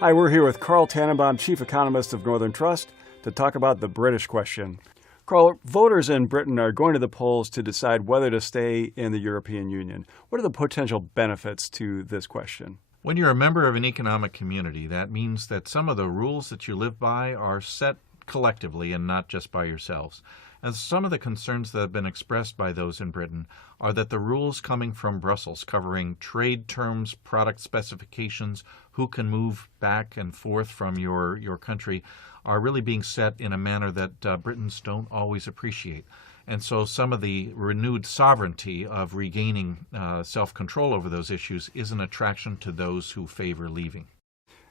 Hi, we're here with Carl Tannenbaum, Chief Economist of Northern Trust, to talk about the British question. Carl, voters in Britain are going to the polls to decide whether to stay in the European Union. What are the potential benefits to this question? When you're a member of an economic community, that means that some of the rules that you live by are set collectively and not just by yourselves. And some of the concerns that have been expressed by those in Britain are that the rules coming from Brussels covering trade terms, product specifications, who can move back and forth from your country are really being set in a manner that Britons don't always appreciate. And so some of the renewed sovereignty of regaining self-control over those issues is an attraction to those who favor leaving.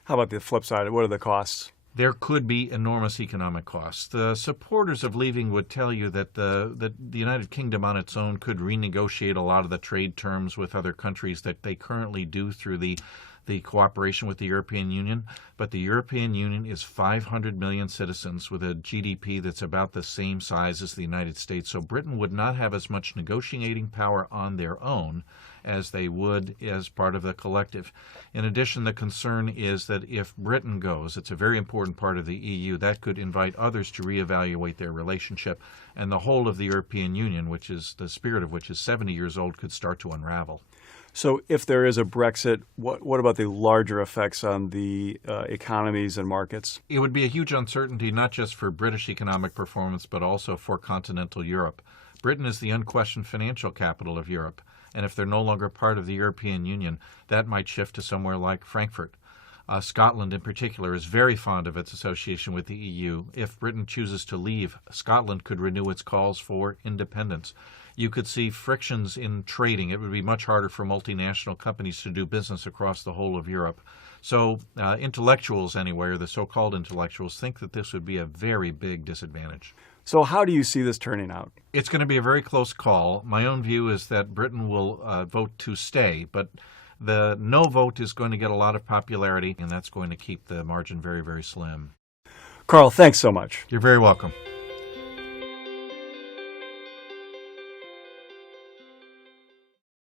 How about the flip side? What are the costs? There could be enormous economic costs. The supporters of leaving would tell you that the United Kingdom on its own could renegotiate a lot of the trade terms with other countries that they currently do through the cooperation with the European Union. But the European Union is 500 million citizens with a GDP that's about the same size as the United States. So Britain would not have as much negotiating power on their own as they would as part of the collective. In addition, the concern is that if Britain goes, it's a very important part of the EU, that could invite others to reevaluate their relationship, and the whole of the European Union, which is the spirit of which is 70 years old, could start to unravel. So if there is a Brexit, what about the larger effects on the economies and markets? It would be a huge uncertainty, not just for British economic performance, but also for continental Europe. Britain is the unquestioned financial capital of Europe, and if they're no longer part of the European Union, that might shift to somewhere like Frankfurt. Scotland, in particular, is very fond of its association with the EU. If Britain chooses to leave, Scotland could renew its calls for independence. You could see frictions in trading. It would be much harder for multinational companies to do business across the whole of Europe. So intellectuals, anyway, or the so-called intellectuals, think that this would be a very big disadvantage. So how do you see this turning out? It's going to be a very close call. My own view is that Britain will vote to stay, but the no vote is going to get a lot of popularity, and that's going to keep the margin very, very slim. Carl, thanks so much. You're very welcome.